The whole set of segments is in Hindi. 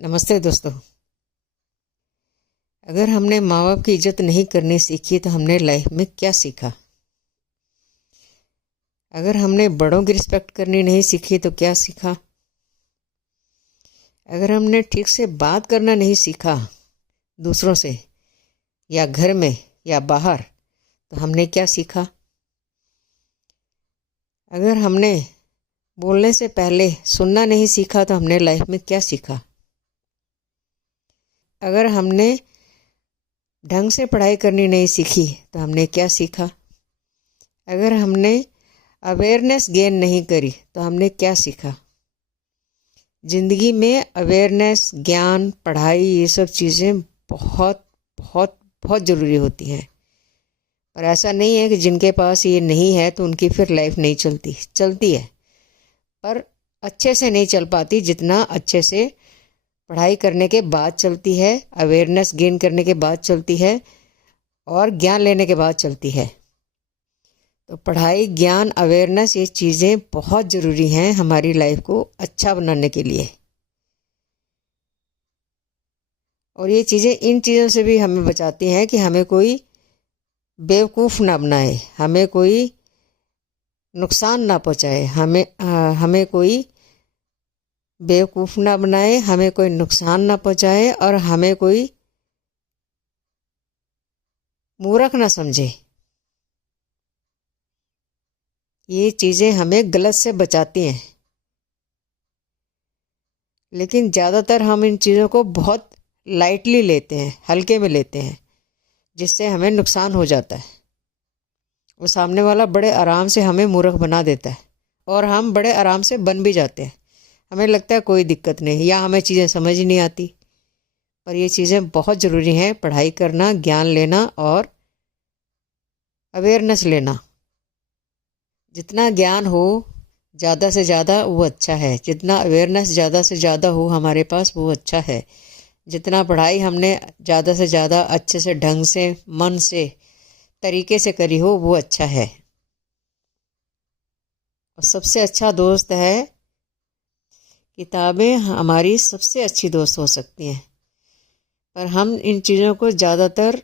नमस्ते दोस्तों। अगर हमने माँ बाप की इज्जत नहीं करनी सीखी तो हमने लाइफ में क्या सीखा? अगर हमने बड़ों की रिस्पेक्ट करनी नहीं सीखी तो क्या सीखा? अगर हमने ठीक से बात करना नहीं सीखा दूसरों से, या घर में या बाहर, तो हमने क्या सीखा? अगर हमने बोलने से पहले सुनना नहीं सीखा तो हमने लाइफ में क्या सीखा? अगर हमने ढंग से पढ़ाई करनी नहीं सीखी तो हमने क्या सीखा? अगर हमने अवेयरनेस गेन नहीं करी तो हमने क्या सीखा? ज़िंदगी में अवेयरनेस, ज्ञान, पढ़ाई, ये सब चीज़ें बहुत बहुत बहुत ज़रूरी होती हैं। पर ऐसा नहीं है कि जिनके पास ये नहीं है तो उनकी फिर लाइफ नहीं चलती है, पर अच्छे से नहीं चल पाती जितना अच्छे से पढ़ाई करने के बाद चलती है, अवेयरनेस गेन करने के बाद चलती है और ज्ञान लेने के बाद चलती है। तो पढ़ाई, ज्ञान, अवेयरनेस, ये चीज़ें बहुत ज़रूरी हैं हमारी लाइफ को अच्छा बनाने के लिए। और ये चीज़ें इन चीज़ों से भी हमें बचाती हैं कि हमें कोई बेवकूफ़ ना बनाए, हमें कोई नुकसान ना पहुँचाए, हमें कोई बेवकूफ़ ना बनाए, हमें कोई नुकसान ना पहुँचाए और हमें कोई मूर्ख ना समझे। ये चीज़ें हमें गलत से बचाती हैं, लेकिन ज़्यादातर हम इन चीज़ों को बहुत लाइटली लेते हैं, हल्के में लेते हैं, जिससे हमें नुकसान हो जाता है। वो सामने वाला बड़े आराम से हमें मूर्ख बना देता है और हम बड़े आराम से बन भी जाते हैं। हमें लगता है कोई दिक्कत नहीं, या हमें चीज़ें समझ नहीं आती। पर ये चीज़ें बहुत ज़रूरी हैं, पढ़ाई करना, ज्ञान लेना और अवेयरनेस लेना। जितना ज्ञान हो ज़्यादा से ज़्यादा वो अच्छा है, जितना अवेयरनेस ज़्यादा से ज़्यादा हो हमारे पास वो अच्छा है। जितना पढ़ाई हमने ज़्यादा से ज़्यादा अच्छे से, ढंग से, मन से, तरीके से करी हो वो अच्छा है। और सबसे अच्छा दोस्त है किताबें। हमारी सबसे अच्छी दोस्त हो सकती हैं, पर हम इन चीज़ों को ज़्यादातर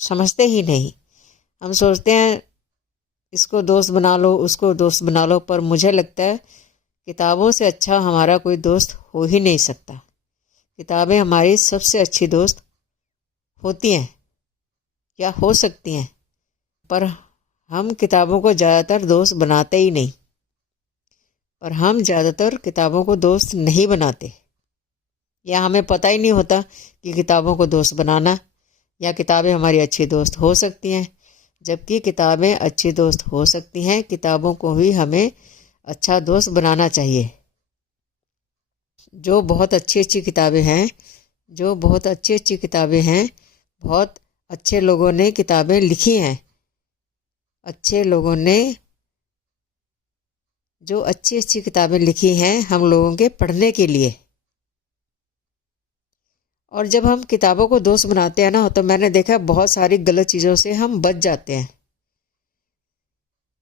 समझते ही नहीं। हम सोचते हैं इसको दोस्त बना लो, उसको दोस्त बना लो, पर मुझे लगता है किताबों से अच्छा हमारा कोई दोस्त हो ही नहीं सकता। किताबें हमारी सबसे अच्छी दोस्त होती हैं या हो सकती हैं, पर हम किताबों को ज़्यादातर दोस्त बनाते ही नहीं। पर हम ज़्यादातर किताबों को दोस्त नहीं बनाते, या हमें पता ही नहीं होता कि किताबों को दोस्त बनाना, या किताबें हमारी अच्छी दोस्त हो सकती हैं। जबकि किताबें अच्छी दोस्त हो सकती हैं, किताबों को भी हमें अच्छा दोस्त बनाना चाहिए। जो बहुत अच्छी अच्छी किताबें हैं, बहुत अच्छे लोगों ने किताबें लिखी हैं। अच्छे लोगों ने जो अच्छी अच्छी किताबें लिखी हैं हम लोगों के पढ़ने के लिए। और जब हम किताबों को दोस्त बनाते हैं ना, तो मैंने देखा बहुत सारी गलत चीज़ों से हम बच जाते हैं।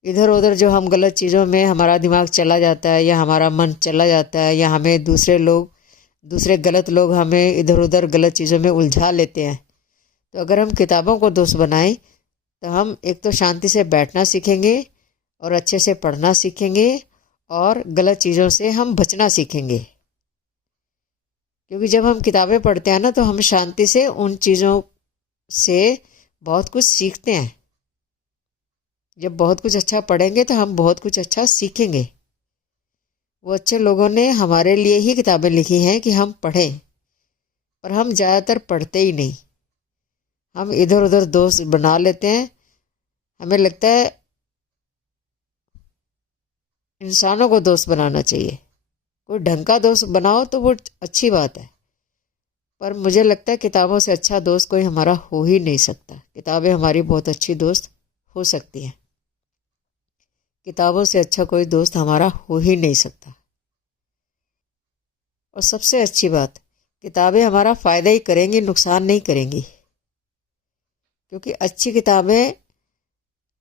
इधर उधर जो हम गलत चीज़ों में हमारा दिमाग चला जाता है, या हमारा मन चला जाता है, या हमें दूसरे गलत लोग हमें इधर उधर गलत चीज़ों में उलझा लेते हैं। तो अगर हम किताबों को दोस्त बनाएं तो हम एक तो शांति से बैठना सीखेंगे और अच्छे से पढ़ना सीखेंगे और गलत चीज़ों से हम बचना सीखेंगे। क्योंकि जब हम किताबें पढ़ते हैं ना, तो हम शांति से उन चीज़ों से बहुत कुछ सीखते हैं। जब बहुत कुछ अच्छा पढ़ेंगे तो हम बहुत कुछ अच्छा सीखेंगे। वो अच्छे लोगों ने हमारे लिए ही किताबें लिखी हैं कि हम पढ़ें, पर हम ज़्यादातर पढ़ते ही नहीं। हम इधर उधर दोस्त बना लेते हैं। हमें लगता है इंसानों को दोस्त बनाना चाहिए, कोई ढंग का दोस्त बनाओ तो वो अच्छी बात है। पर मुझे लगता है किताबों से अच्छा दोस्त कोई हमारा हो ही नहीं सकता। किताबें हमारी बहुत अच्छी दोस्त हो सकती हैं, किताबों से अच्छा कोई दोस्त हमारा हो ही नहीं सकता। और सबसे अच्छी बात, किताबें हमारा फ़ायदा ही करेंगी, नुकसान नहीं करेंगी। क्योंकि अच्छी किताबें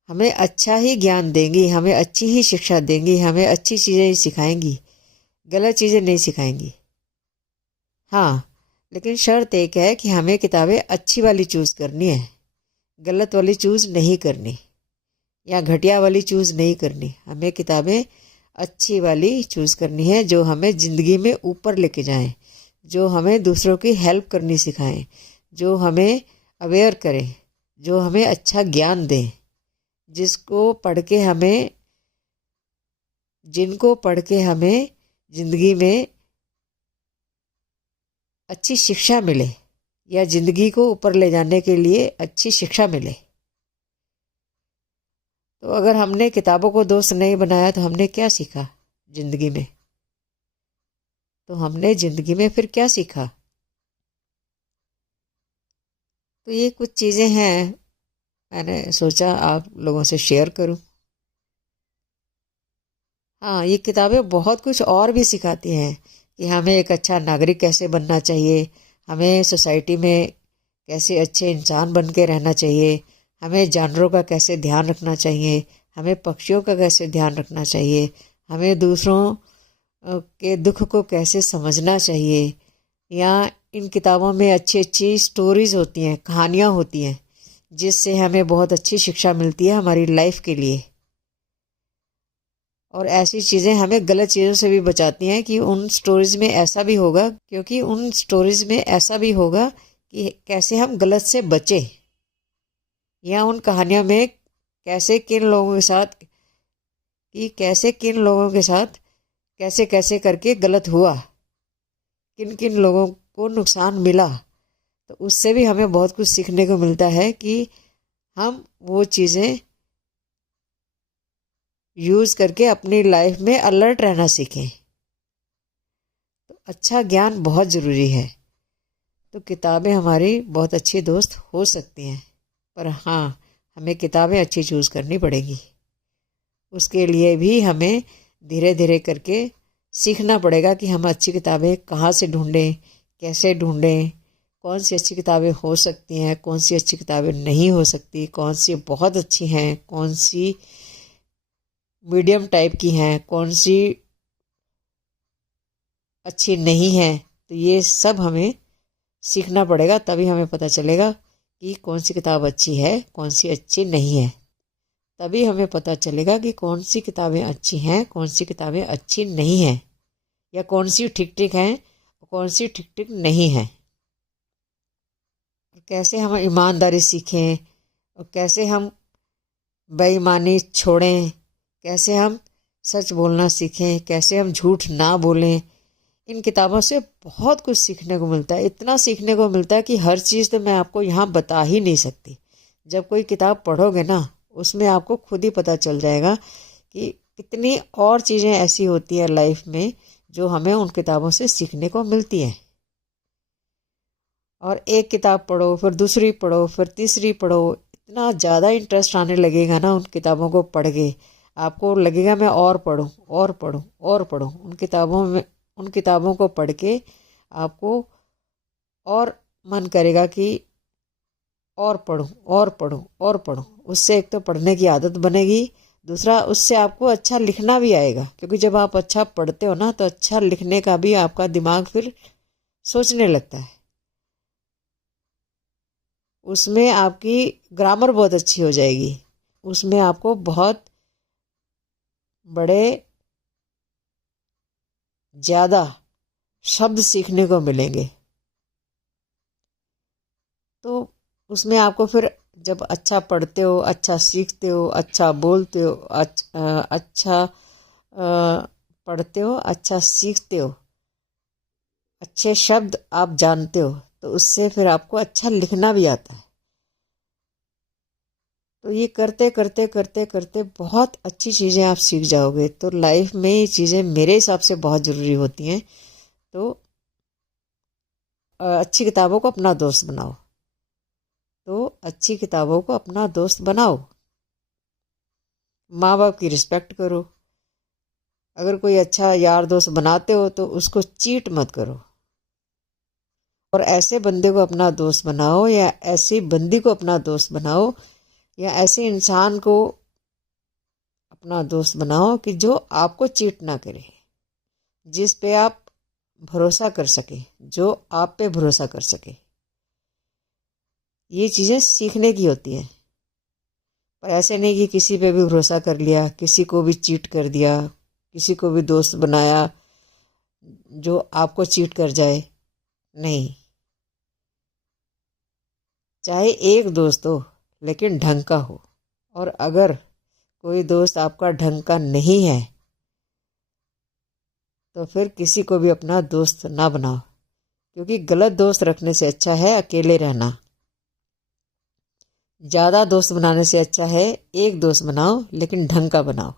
हमें अच्छा ही ज्ञान देंगी, हमें अच्छी ही शिक्षा देंगी, हमें अच्छी चीज़ें ही सिखाएंगी, गलत चीज़ें नहीं सिखाएंगी। हाँ, लेकिन शर्त एक है कि हमें किताबें अच्छी वाली चूज़ करनी है, गलत वाली चूज़ नहीं करनी या घटिया वाली चूज़ नहीं करनी। हमें किताबें अच्छी वाली चूज़ करनी है जो हमें ज़िंदगी में ऊपर लेके जाएं, जो हमें दूसरों की हेल्प करनी सिखाएं, जो हमें अवेयर करें, जो हमें अच्छा ज्ञान दें, जिसको पढ़ के हमें जिनको पढ़ के हमें ज़िंदगी में अच्छी शिक्षा मिले या ज़िंदगी को ऊपर ले जाने के लिए अच्छी शिक्षा मिले। तो अगर हमने किताबों को दोस्त नहीं बनाया तो हमने क्या सीखा ज़िंदगी में? तो हमने ज़िंदगी में फिर क्या सीखा? तो ये कुछ चीज़ें हैं, मैंने सोचा आप लोगों से शेयर करूं। हाँ, ये किताबें बहुत कुछ और भी सिखाती हैं कि हमें एक अच्छा नागरिक कैसे बनना चाहिए, हमें सोसाइटी में कैसे अच्छे इंसान बन के रहना चाहिए, हमें जानवरों का कैसे ध्यान रखना चाहिए, हमें पक्षियों का कैसे ध्यान रखना चाहिए, हमें दूसरों के दुख को कैसे समझना चाहिए। या इन किताबों में अच्छी अच्छी स्टोरीज़ होती हैं, कहानियाँ होती हैं, जिससे हमें बहुत अच्छी शिक्षा मिलती है हमारी लाइफ के लिए। और ऐसी चीज़ें हमें गलत चीज़ों से भी बचाती हैं कि उन स्टोरीज़ में ऐसा भी होगा, क्योंकि उन स्टोरीज़ में ऐसा भी होगा कि कैसे हम गलत से बचें, या उन कहानियों में कैसे किन लोगों के साथ कैसे कैसे करके गलत हुआ, किन किन लोगों को नुकसान मिला। तो उससे भी हमें बहुत कुछ सीखने को मिलता है कि हम वो चीज़ें यूज़ करके अपनी लाइफ में अलर्ट रहना सीखें। तो अच्छा ज्ञान बहुत ज़रूरी है। तो किताबें हमारी बहुत अच्छी दोस्त हो सकती हैं, पर हाँ, हमें किताबें अच्छी चूज़ करनी पड़ेगी। उसके लिए भी हमें धीरे धीरे करके सीखना पड़ेगा कि हम अच्छी किताबें कहाँ से ढूंढें, कैसे ढूंढें, कौन सी अच्छी किताबें हो सकती हैं, कौन सी अच्छी किताबें नहीं हो सकती, कौन सी बहुत अच्छी हैं, कौन सी मीडियम टाइप की हैं, कौन सी अच्छी नहीं है। तो ये सब हमें सीखना पड़ेगा, तभी हमें पता चलेगा कि कौन सी किताब अच्छी है, कौन सी अच्छी नहीं है। तभी हमें पता चलेगा कि कौन सी किताबें अच्छी हैं, कौन सी किताबें अच्छी नहीं हैं, या कौन सी ठीक ठीक हैं, कौन सी ठीक ठीक नहीं है। कैसे हम ईमानदारी सीखें और कैसे हम बेईमानी छोड़ें, कैसे हम सच बोलना सीखें, कैसे हम झूठ ना बोलें। इन किताबों से बहुत कुछ सीखने को मिलता है, इतना सीखने को मिलता है कि हर चीज़ तो मैं आपको यहाँ बता ही नहीं सकती। जब कोई किताब पढ़ोगे ना, उसमें आपको खुद ही पता चल जाएगा कि कितनी और चीज़ें ऐसी होती है लाइफ में जो हमें उन किताबों से सीखने को मिलती हैं। और एक किताब पढ़ो, फिर दूसरी पढ़ो, फिर तीसरी पढ़ो, इतना ज़्यादा इंटरेस्ट आने लगेगा ना उन किताबों को पढ़ के, आपको लगेगा मैं और पढूं और पढूं और पढूं। उन किताबों को पढ़ के आपको और मन करेगा कि और पढूं और पढूं और पढूं। उससे एक तो पढ़ने की आदत बनेगी, दूसरा उससे आपको अच्छा लिखना भी आएगा, क्योंकि जब आप अच्छा पढ़ते हो ना तो अच्छा लिखने का भी आपका दिमाग फिर सोचने लगता है। उसमें आपकी ग्रामर बहुत अच्छी हो जाएगी, उसमें आपको बहुत बड़े ज़्यादा शब्द सीखने को मिलेंगे। तो उसमें आपको फिर जब अच्छा पढ़ते हो, अच्छा सीखते हो, अच्छा बोलते हो, अच्छा पढ़ते हो, अच्छा सीखते हो, अच्छे शब्द आप जानते हो, तो उससे फिर आपको अच्छा लिखना भी आता है। तो ये करते करते करते करते बहुत अच्छी चीज़ें आप सीख जाओगे। तो लाइफ में ये चीज़ें मेरे हिसाब से बहुत ज़रूरी होती हैं। तो अच्छी किताबों को अपना दोस्त बनाओ। तो अच्छी किताबों को अपना दोस्त बनाओ। माँ बाप की रिस्पेक्ट करो। अगर कोई अच्छा यार दोस्त बनाते हो तो उसको चीट मत करो। और ऐसे बंदे को अपना दोस्त बनाओ या ऐसी बंदी को अपना दोस्त बनाओ या ऐसे इंसान को अपना दोस्त बनाओ कि जो आपको चीट ना करे, जिस पे आप भरोसा कर सके, जो आप पे भरोसा कर सके। ये चीज़ें सीखने की होती हैं। पर ऐसे नहीं कि किसी पे भी भरोसा कर लिया, किसी को भी चीट कर दिया, किसी को भी दोस्त बनाया जो आपको चीट कर जाए। नहीं, चाहे एक दोस्त हो लेकिन ढंग का हो। और अगर कोई दोस्त आपका ढंग का नहीं है तो फिर किसी को भी अपना दोस्त ना बनाओ, क्योंकि गलत दोस्त रखने से अच्छा है अकेले रहना। ज़्यादा दोस्त बनाने से अच्छा है एक दोस्त बनाओ, लेकिन ढंग का बनाओ।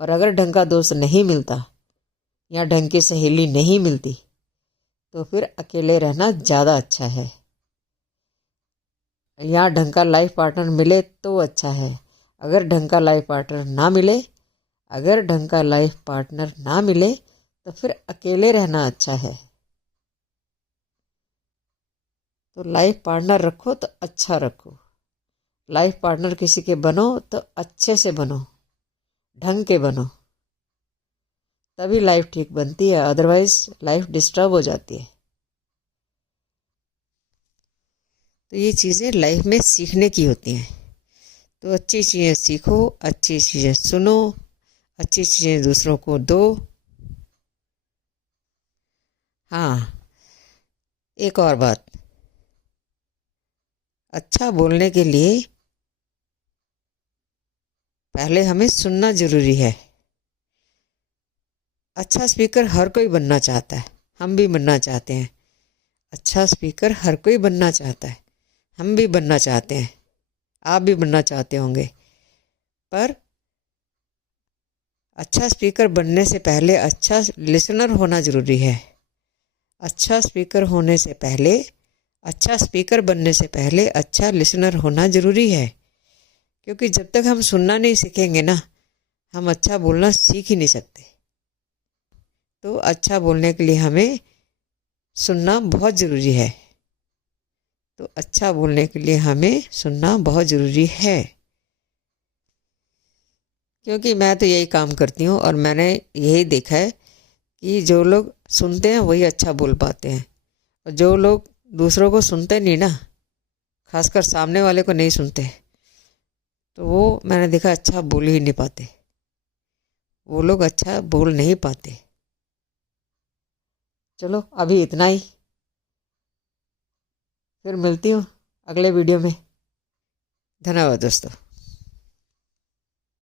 और अगर ढंग का दोस्त नहीं मिलता या ढंग की सहेली नहीं मिलती तो फिर अकेले रहना ज़्यादा अच्छा है। या ढंग का लाइफ पार्टनर मिले तो अच्छा है। अगर ढंग का लाइफ पार्टनर ना मिले अगर ढंग का लाइफ पार्टनर ना मिले तो फिर अकेले रहना अच्छा है। तो लाइफ पार्टनर रखो तो अच्छा रखो। लाइफ पार्टनर किसी के बनो तो अच्छे से बनो, ढंग के बनो, तभी लाइफ ठीक बनती है। अदरवाइज लाइफ डिस्टर्ब हो जाती है। तो ये चीज़ें लाइफ में सीखने की होती हैं। तो अच्छी चीज़ें सीखो, अच्छी चीज़ें सुनो, अच्छी चीज़ें दूसरों को दो। हाँ, एक और बात, अच्छा बोलने के लिए पहले हमें सुनना जरूरी है। अच्छा स्पीकर हर कोई बनना चाहता है, हम भी बनना चाहते हैं। अच्छा स्पीकर हर कोई बनना चाहता है, हम भी बनना चाहते हैं, आप भी बनना चाहते होंगे। पर अच्छा स्पीकर बनने से पहले अच्छा लिसनर होना ज़रूरी है। अच्छा स्पीकर होने से पहले अच्छा स्पीकर बनने से पहले अच्छा लिसनर होना ज़रूरी है। क्योंकि जब तक हम सुनना नहीं सीखेंगे ना, हम अच्छा बोलना सीख ही नहीं सकते। तो अच्छा बोलने के लिए हमें सुनना बहुत ज़रूरी है। तो अच्छा बोलने के लिए हमें सुनना बहुत ज़रूरी है। क्योंकि मैं तो यही काम करती हूँ और मैंने यही देखा है कि जो लोग सुनते हैं वही अच्छा बोल पाते हैं। और जो लोग दूसरों को सुनते नहीं ना, खासकर सामने वाले को नहीं सुनते, तो वो मैंने देखा अच्छा बोल ही नहीं पाते। वो लोग अच्छा बोल नहीं पाते। चलो अभी इतना ही, फिर मिलती हूँ अगले वीडियो में। धन्यवाद दोस्तों।